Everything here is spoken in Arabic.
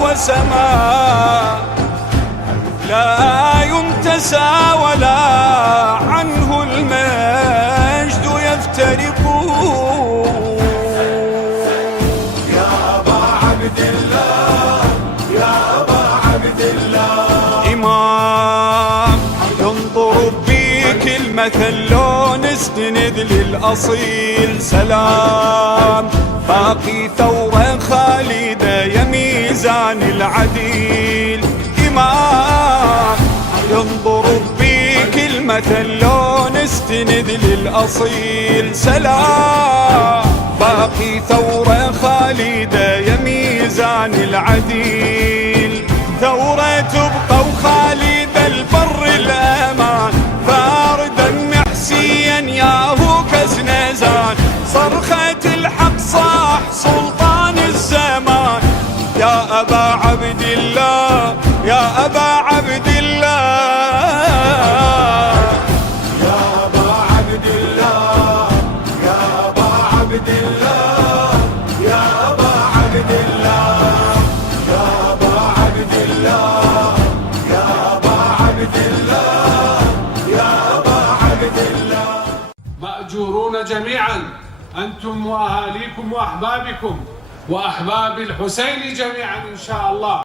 وسماء لا ينتسى ولا عنه المجد يفترق. يا أبا عبد الله يا أبا عبد الله إمام ينظر بيك المثل لو نستند للأصيل. سلام باقي ثورة خالدة يا ميزان العديل. إمام ينظر بيك المثل لو نستند للأصيل. سلام باقي ثورة خالدة يا ميزان العديل. ثورة تبقى وخالدة البر الأمان فاردا محسيا ياهو كزنزان. صرخة الحق صاح سلطان الزمان. يا أبا عبد الله يا أبا عبد الله يا أبا عبد الله يا أبا عبد الله يا أبا عبد الله يا أبا عبد الله يا أبا عبد الله يا أبا عبد الله. مأجورون جميعا أنتم وأهاليكم وأحبابكم وأحباب الحسين جميعا إن شاء الله.